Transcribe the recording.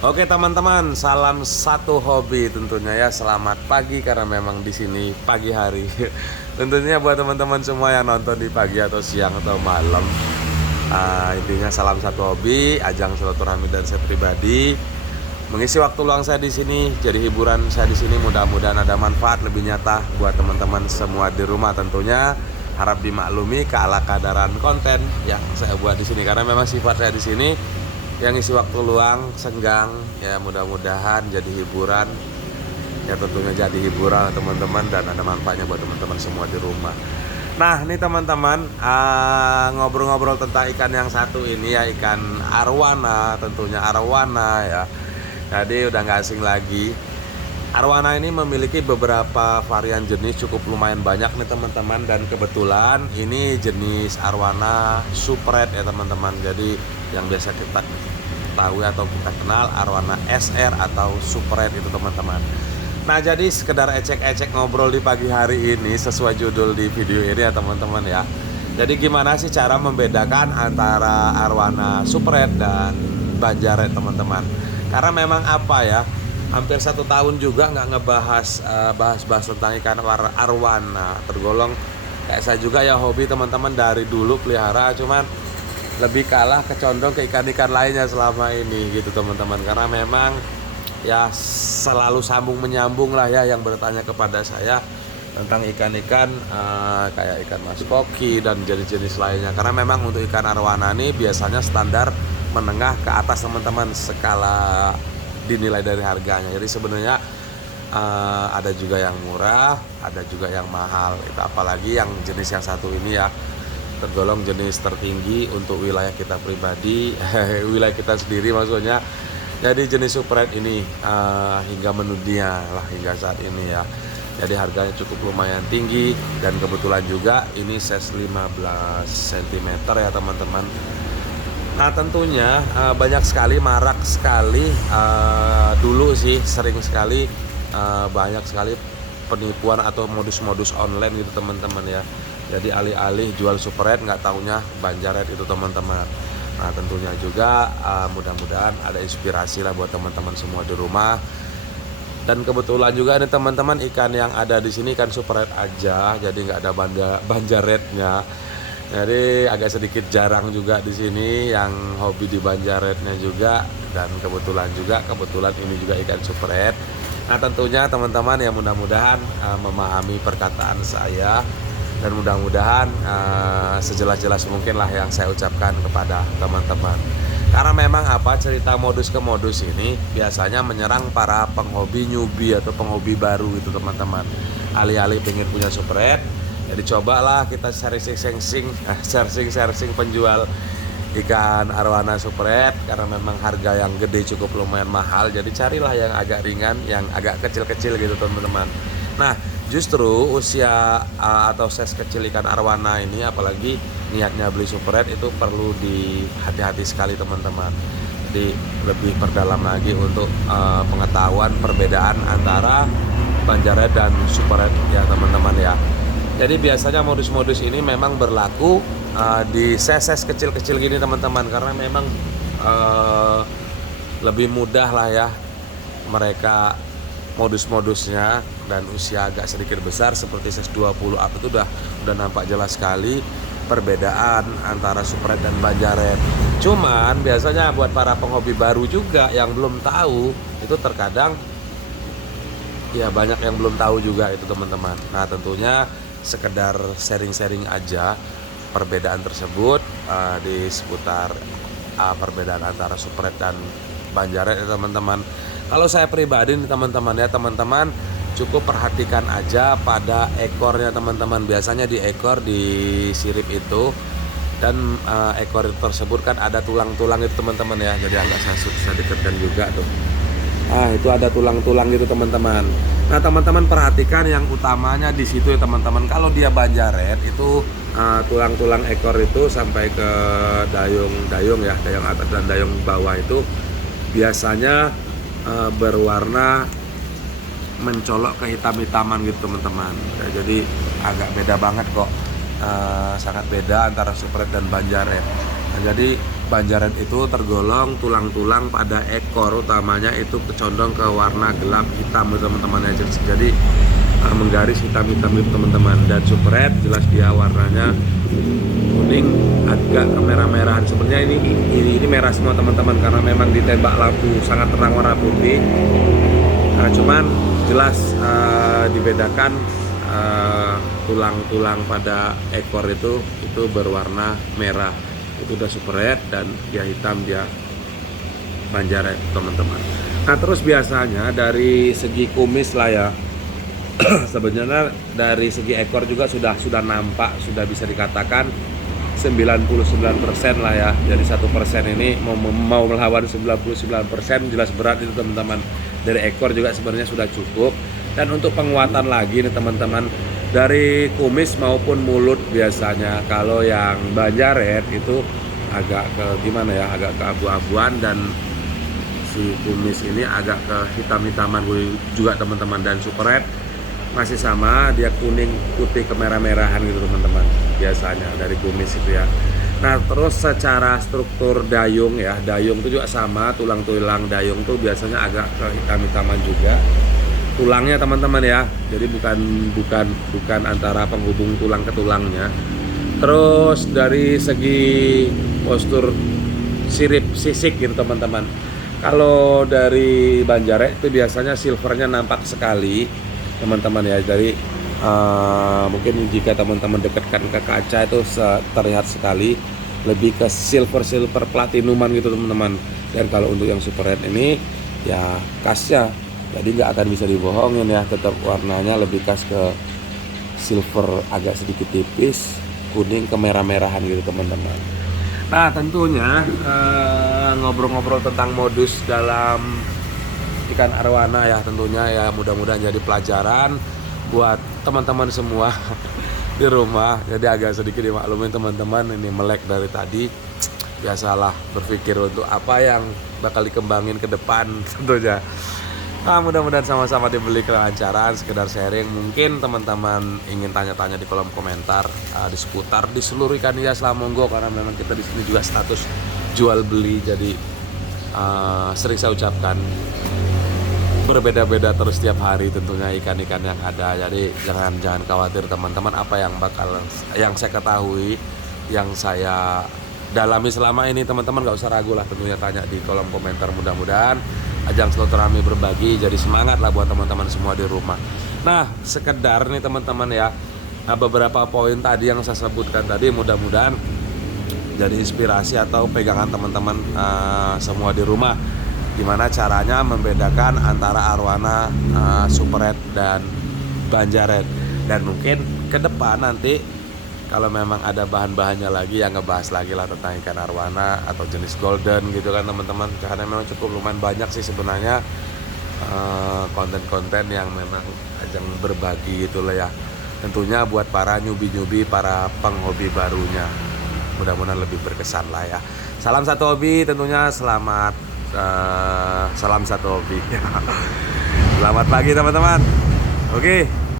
Oke teman-teman, salam satu hobi tentunya ya. Selamat pagi karena memang di sini pagi hari. Tentunya buat teman-teman semua yang nonton di pagi atau siang atau malam. Intinya salam satu hobi, ajang silaturahmi dan saya pribadi. Mengisi waktu luang saya di sini, jadi hiburan saya di sini. Mudah-mudahan ada manfaat lebih nyata buat teman-teman semua di rumah tentunya. Harap dimaklumi keala kadaran konten yang saya buat di sini karena memang sifat saya di sini yang isi waktu luang senggang ya, mudah-mudahan jadi hiburan ya, tentunya jadi hiburan teman-teman dan ada manfaatnya buat teman-teman semua di rumah. Nah ini teman-teman, ngobrol-ngobrol tentang ikan yang satu ini ya, ikan arwana, tentunya arwana ya. Jadi udah nggak asing lagi. Arwana ini memiliki beberapa varian jenis, cukup lumayan banyak nih teman-teman, dan kebetulan ini jenis arwana super red ya teman-teman. Jadi yang biasa kita tahu atau kita kenal arwana SR atau super red itu teman-teman. Nah jadi sekedar ecek-ecek ngobrol di pagi hari ini sesuai judul di video ini ya teman-teman ya. Jadi gimana sih cara membedakan antara arwana super red dan banjaret teman-teman? Karena memang apa ya, hampir 1 tahun juga nggak ngebahas bahas tentang ikan arwana. Tergolong kayak saya juga ya hobi teman-teman, dari dulu pelihara, cuman lebih kalah kecondong ke ikan-ikan lainnya selama ini gitu teman-teman. Karena memang ya selalu sambung menyambung lah ya yang bertanya kepada saya tentang ikan-ikan kayak ikan mas koki dan jenis-jenis lainnya. Karena memang untuk ikan arwana ini biasanya standar menengah ke atas teman-teman, skala dinilai dari harganya. Jadi sebenarnya ada juga yang murah, ada juga yang mahal. Itu apalagi yang jenis yang satu ini ya, tergolong jenis tertinggi untuk wilayah kita pribadi, wilayah kita sendiri maksudnya. Jadi jenis super red ini hingga mendunia lah hingga saat ini ya. Jadi harganya cukup lumayan tinggi, dan kebetulan juga ini size 15 cm ya teman-teman. Nah tentunya banyak sekali, marak sekali, dulu sih sering sekali, banyak sekali penipuan atau modus-modus online gitu teman-teman ya. Jadi alih-alih jual super red nggak taunya banjaret itu teman-teman. Nah tentunya juga mudah-mudahan ada inspirasi lah buat teman-teman semua di rumah. Dan kebetulan juga nih teman-teman, ikan yang ada di sini ikan super red aja, jadi nggak ada banjaretnya. Jadi agak sedikit jarang juga di sini yang hobi di banjaretnya juga, dan kebetulan ini juga ikan super red. Nah tentunya teman-teman ya, mudah-mudahan memahami perkataan saya, dan mudah-mudahan sejelas-jelas mungkin lah yang saya ucapkan kepada teman-teman. Karena memang apa, cerita modus ke modus ini biasanya menyerang para penghobi newbie atau penghobi baru itu teman-teman. Alih-alih pengen punya super red, jadi cobalah kita sharing penjual ikan arwana super red, karena memang harga yang gede cukup lumayan mahal. Jadi carilah yang agak ringan, yang agak kecil-kecil gitu teman-teman. Nah justru usia atau size kecil ikan arwana ini, apalagi niatnya beli super red, itu perlu dihati-hati sekali teman-teman. Jadi lebih perdalam lagi untuk pengetahuan perbedaan antara banjaret dan super red ya teman-teman ya. Jadi biasanya modus-modus ini memang berlaku di size kecil-kecil gini teman-teman, karena memang lebih mudah lah ya mereka modus-modusnya, dan usia agak sedikit besar seperti size 20 up itu udah nampak jelas sekali perbedaan antara super red dan banjaret. Cuman biasanya buat para penghobi baru juga yang belum tahu, itu terkadang ya banyak yang belum tahu juga itu teman-teman. Nah tentunya sekedar sharing-sharing aja perbedaan tersebut di seputar perbedaan antara super red dan banjaret ya teman-teman. Kalau saya pribadi nih teman-teman ya, teman-teman cukup perhatikan aja pada ekornya teman-teman. Biasanya di ekor, di sirip itu, dan ekor tersebut kan ada tulang-tulang itu teman-teman ya. Jadi agak saya dekatkan juga tuh. Itu ada tulang-tulang gitu teman-teman. Nah teman-teman perhatikan yang utamanya di situ ya teman-teman. Kalau dia banjaret itu tulang-tulang ekor itu sampai ke dayung ya, dayung atas dan dayung bawah itu biasanya berwarna mencolok ke hitam-hitaman gitu teman-teman. Jadi agak beda banget kok, sangat beda antara super red dan banjaret. Nah, jadi Banjaret itu tergolong tulang-tulang pada ekor utamanya itu condong ke warna gelap hitam teman-teman ya. Jadi menggaris hitam-hitam itu teman-teman. Dan super red jelas dia warnanya kuning agak kemerah-merahan. Sebenarnya ini merah semua teman-teman karena memang ditembak lampu sangat terang warna putih. Nah, cuman jelas dibedakan tulang-tulang pada ekor itu berwarna merah. Itu udah super red dan dia hitam, dia Banjaret teman-teman. Nah terus biasanya dari segi kumis lah ya, sebenarnya dari segi ekor juga sudah nampak, sudah bisa dikatakan 99% lah ya. Jadi 1% ini mau melawan 99% jelas berat itu teman-teman. Dari ekor juga sebenarnya sudah cukup. Dan untuk penguatan lagi nih teman-teman, dari kumis maupun mulut biasanya kalau yang Banjaret itu agak ke gimana ya, agak ke abu-abuan, dan si kumis ini agak ke hitam-hitaman juga teman-teman. Dan super red masih sama, dia kuning putih kemerah-merahan gitu teman-teman biasanya dari kumis itu ya. Nah terus secara struktur dayung ya, dayung itu juga sama, tulang-tulang dayung tuh biasanya agak ke hitam-hitaman juga tulangnya teman-teman ya. Jadi bukan antara penghubung tulang ke tulangnya. Terus dari segi postur sirip sisik gitu teman-teman, kalau dari Banjaret itu biasanya silvernya nampak sekali teman-teman ya. Jadi mungkin jika teman-teman dekatkan ke kaca itu terlihat sekali, lebih ke silver platinuman gitu teman-teman. Dan kalau untuk yang super red ini ya khasnya, jadi nggak akan bisa dibohongin ya, tetap warnanya lebih khas ke silver agak sedikit tipis, kuning kemerah-merahan gitu teman-teman. Nah tentunya ngobrol-ngobrol tentang modus dalam ikan arwana ya, tentunya ya mudah-mudahan jadi pelajaran buat teman-teman semua di rumah. Jadi agak sedikit dimaklumin teman-teman, ini melek dari tadi. Biasalah berpikir untuk apa yang bakal dikembangin ke depan tentunya. Nah, mudah-mudahan sama-sama diberi kelancaran, sekedar sharing. Mungkin teman-teman ingin tanya-tanya di kolom komentar di seputar di seluruh ikan hias lah, monggo, karena memang kita di sini juga status jual beli. Jadi sering saya ucapkan berbeda-beda terus setiap hari tentunya ikan-ikan yang ada. Jadi jangan khawatir teman-teman, apa yang saya ketahui, yang saya dalami selama ini, teman-teman gak usah ragu lah tentunya, tanya di kolom komentar. Mudah-mudahan ajang silaturahmi berbagi jadi semangat lah buat teman-teman semua di rumah. Nah sekedar nih teman-teman ya, beberapa poin tadi yang saya sebutkan tadi mudah-mudahan jadi inspirasi atau pegangan teman-teman semua di rumah, gimana caranya membedakan antara arwana super red dan Banjaret. Dan mungkin ke depan nanti kalau memang ada bahan-bahannya lagi yang ngebahas lagi lah tentang ikan arwana atau jenis golden gitu kan teman-teman, karena memang cukup lumayan banyak sih sebenarnya konten-konten yang memang ajang berbagi gitu lah ya, tentunya buat para nyubi-nyubi, para penghobi barunya, mudah-mudahan lebih berkesan lah ya. Salam satu hobi tentunya, salam satu hobi. Selamat pagi teman-teman. Oke.